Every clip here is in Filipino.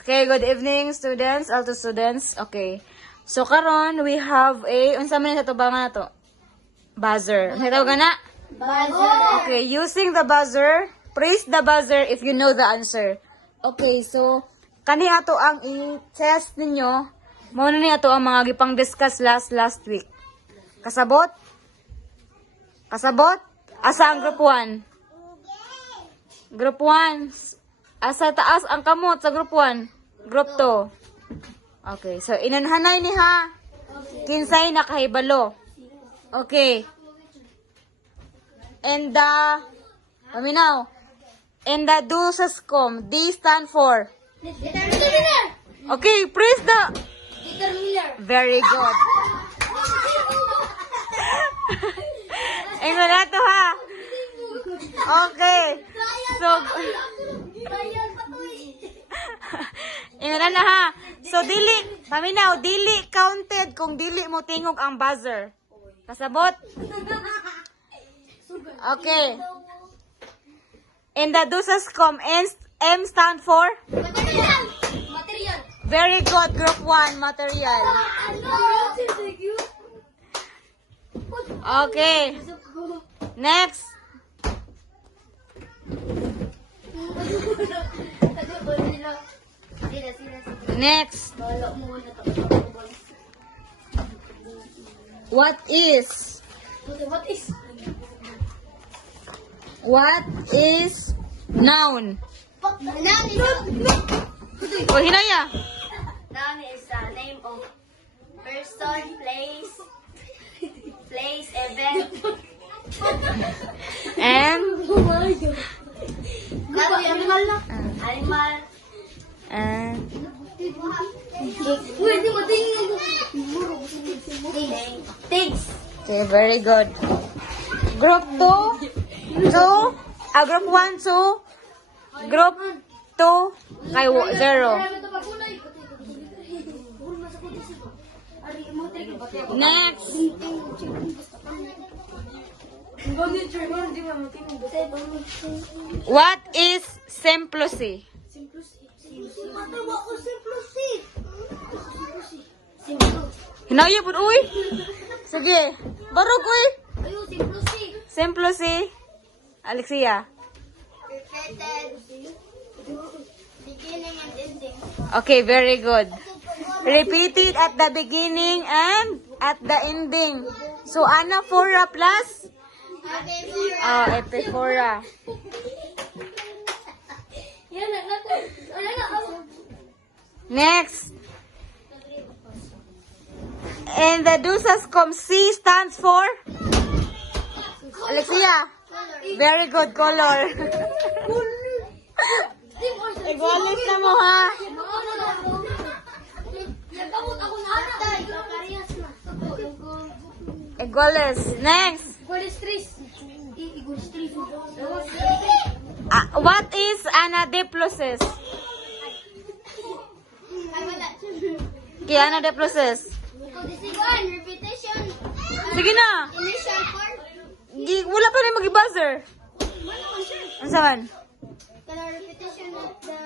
Okay, good evening students, Alto students. Okay. So karon we have a unsa man sa tubangan na to? Buzzer. Ano tawag na? Buzzer. Okay, using the buzzer, press the buzzer if you know the answer. Okay, so kani ato ang i-test ninyo. Mao na ni ato ang mga gipang discuss last week. Kasabot? Kasabot? Asa ang group 1? Group 1. Asa taas ang kamot sa group 1? Group 2. Okay, so inanhanay ni ha. Kinsay nakahibalo. Okay. And paminaw. And the DUSASCOM, D stand for? Determiner. Okay, press the... Determiner. Very good. Ingon na to ha. Okay. So, ingon na ha. So, dili, paminaw, dili counted kung dili mo tingog ang buzzer. Kasabot? Okay. In the DUSASCOM, M stand for? Material. Material. Very good, group 1, material. Okay. Next. Next. What is noun? Oh, hinaya. Noun is a name of person, place, event. And Animal. and Things. okay, very good. Group 2, group 1, 2. Group 2, kay 0. Next. What is simplicity? Hinaya po, uy. Sige. Barog, uy. Simplicity. Alexia. Beginning and ending. Okay, very good. Repeat it at the beginning and at the ending. So, anaphora plus? Epiphora. Next. And the DUSASCOM, C stands for? Alexia. Very good, color. Igualis na mo, ha? Igualis. Next. What is anadiplosis? Okay, anadiplosis. Repetition. Sige na. Initial part. Wala pa rin mag-buzzer. Ano saan? Repetition of the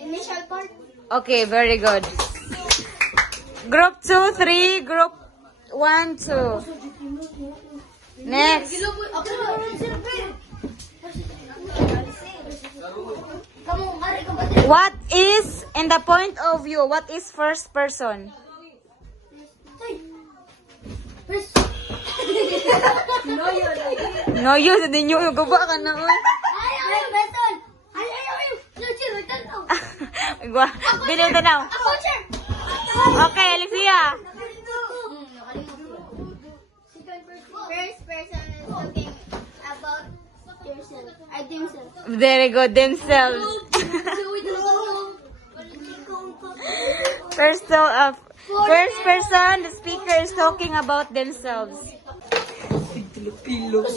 initial part. Okay, very good. Group 2, 3, group 1, 2. Next. What is, in the point of view, what is first person? No, yun. Hindi nyo yung gaba ka na. Biliw tanaw. Okay, Alexia. First person is talking about yourself. Themselves. Very good, themselves. First person, the speaker is talking about themselves.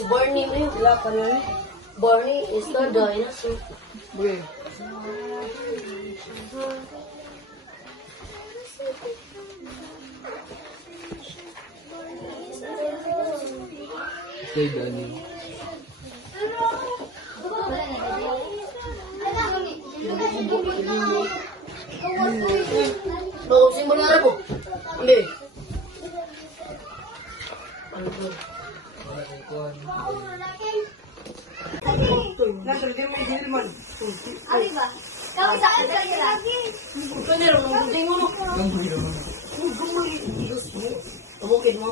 Barney may wala pa na. Barney is the dinosaur. Stay Danny. Ano? Bawa simbol nga po. Hindi. Ano to? Pero, ang tingin mo. Tumukid mo.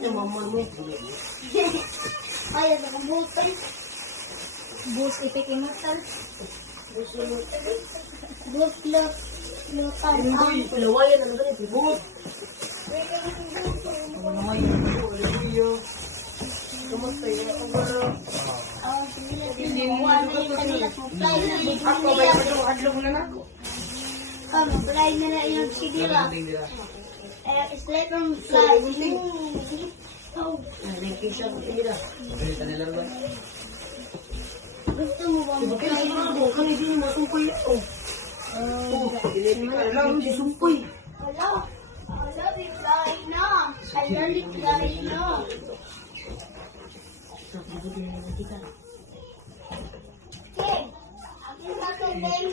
Yung mama mo. Ay, ada kang butan. Bus ipik imutan. Bus lutan. Uy, palawayan na naman yung bubot. Kamusta yun? Hindi mo kanila supply na Ako ba yung adlong na nako? supply nila yung sidira. Slate from fly. Oh, Nagkikisya ko nila. gusto mo ba mo? Kaya siguro mo, kanina din mo sumpoy. Oh, alam si sumpoy. Hello. Hello, reply na. Hello, reply na. Okay. Akin ba ito, Ben?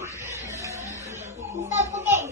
Punta po, Ken.